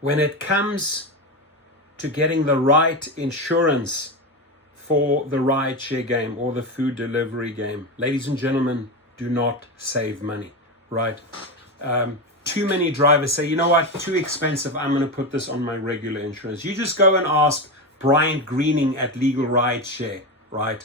when it comes to getting the right insurance for the rideshare game or the food delivery game, ladies and gentlemen, do not save money, right? Too many drivers say, you know what, too expensive, I'm going to put this on my regular insurance. You just go and ask Brian Greening at Legal Rideshare, right,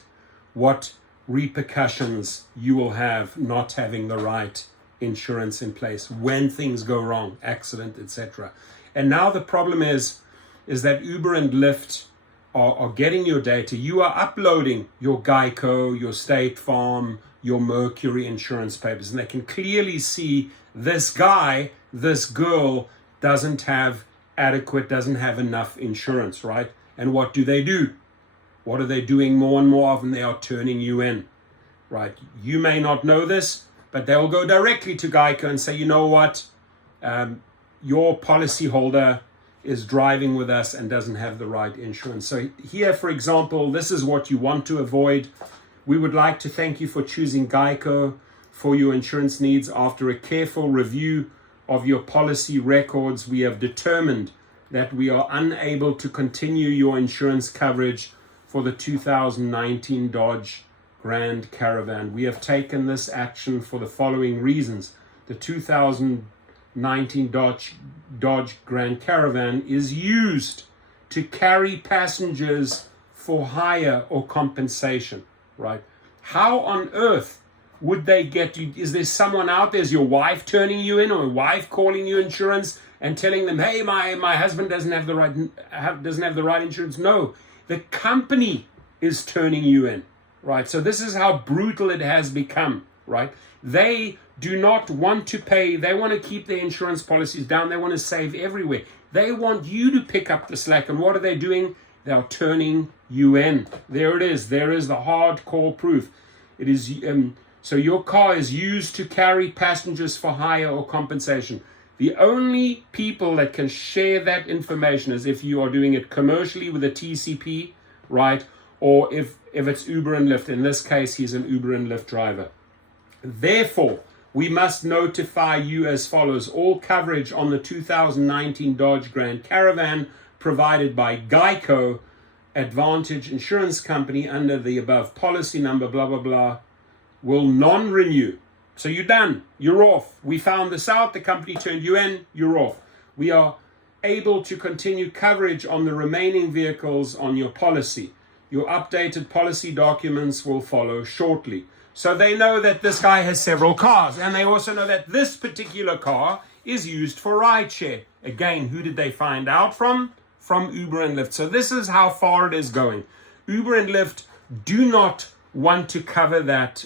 what repercussions you will have not having the right insurance in place when things go wrong, accident, etc. And now the problem is that Uber and Lyft are getting your data. You are uploading your Geico, your State Farm, your Mercury insurance papers, and they can clearly see this guy, this girl doesn't have enough insurance, right? And what do? What are they doing more and more often? They are turning you in, right? You may not know this, but they'll go directly to Geico and say, you know what? Your policyholder is driving with us and doesn't have the right insurance. So here, for example, this is what you want to avoid. We would like to thank you for choosing Geico for your insurance needs. After a careful review of your policy records, we have determined that we are unable to continue your insurance coverage for the 2019 Dodge Grand Caravan. We have taken this action for the following reasons. The 2019 Dodge Grand Caravan is used to carry passengers for hire or compensation, right? How on earth would they get you? Is there someone out there? Is your wife turning you in, or a wife calling you insurance and telling them, hey, my husband doesn't have the right insurance? No, the company is turning you in, right? So this is how brutal it has become, right? They do not want to pay. They want to keep their insurance policies down. They want to save everywhere. They want you to pick up the slack. And what are they doing? They are turning you in. There it is. There is the hardcore proof. It is so your car is used to carry passengers for hire or compensation. The only people that can share that information is if you are doing it commercially with a TCP, right? Or if it's Uber and Lyft. In this case, he's an Uber and Lyft driver. Therefore, we must notify you as follows. All coverage on the 2019 Dodge Grand Caravan provided by Geico Advantage Insurance Company under the above policy number, blah, blah, blah, will non-renew. So you're done. You're off. We found this out. The company turned you in. You're off. We are able to continue coverage on the remaining vehicles on your policy. Your updated policy documents will follow shortly. So they know that this guy has several cars, and they also know that this particular car is used for rideshare. Again, who did they find out from? From Uber and Lyft. So this is how far it is going. Uber and Lyft do not want to cover that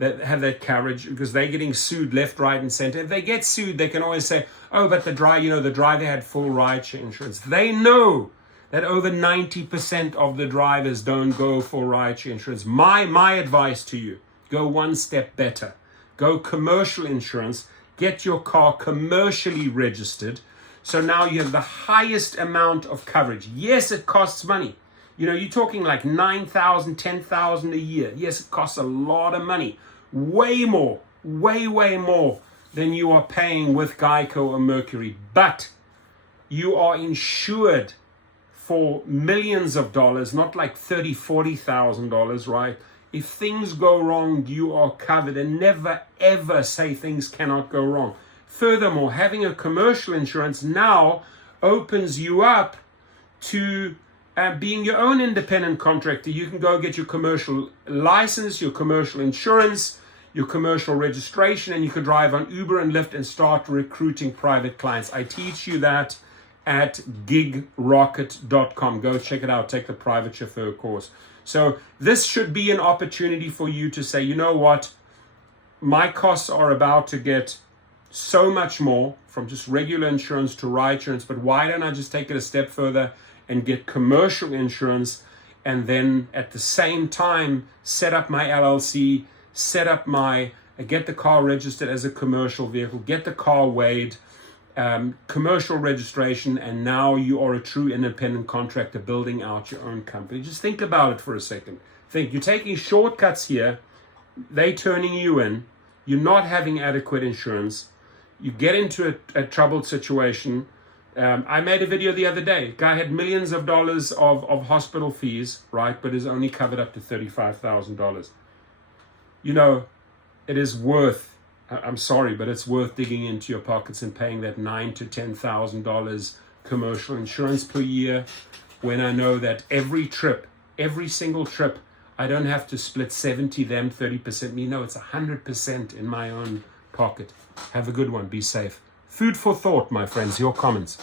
have that coverage because they're getting sued left, right, and center. If they get sued, they can always say, oh, but the driver had full rideshare insurance. They know that over 90% of the drivers don't go for rideshare insurance. My advice to you, go one step better. Go commercial insurance. Get your car commercially registered. So now you have the highest amount of coverage. Yes, it costs money. You're talking like $9,000, $10,000 a year. Yes, it costs a lot of money. Way more, way more than you are paying with Geico or Mercury. But you are insured for millions of dollars, not like $30,000, $40,000, right? If things go wrong, you are covered, and never ever say things cannot go wrong. Furthermore, having a commercial insurance now opens you up to being your own independent contractor. You can go get your commercial license, your commercial insurance, your commercial registration, and you can drive on Uber and Lyft and start recruiting private clients. I teach you that at gigrocket.com. Go check it out. Take the private chauffeur course. So this should be an opportunity for you to say, you know what? My costs are about to get so much more from just regular insurance to ride insurance, but why don't I just take it a step further and get commercial insurance, and then at the same time set up my LLC, get the car registered as a commercial vehicle, get the car weighed, commercial registration, and now you are a true independent contractor building out your own company. Just think about it for a second. Think, you're taking shortcuts here, they turning you in, you're not having adequate insurance, you get into a troubled situation, I made a video the other day. Guy had millions of dollars of hospital fees, right? But is only covered up to $35,000. You know, it is worth, I'm sorry, but it's worth digging into your pockets and paying that $9,000 to $10,000 commercial insurance per year, when I know that every single trip, I don't have to split 70 them, 30% me. No, it's 100% in my own pocket. Have a good one. Be safe. Food for thought, my friends. Your comments.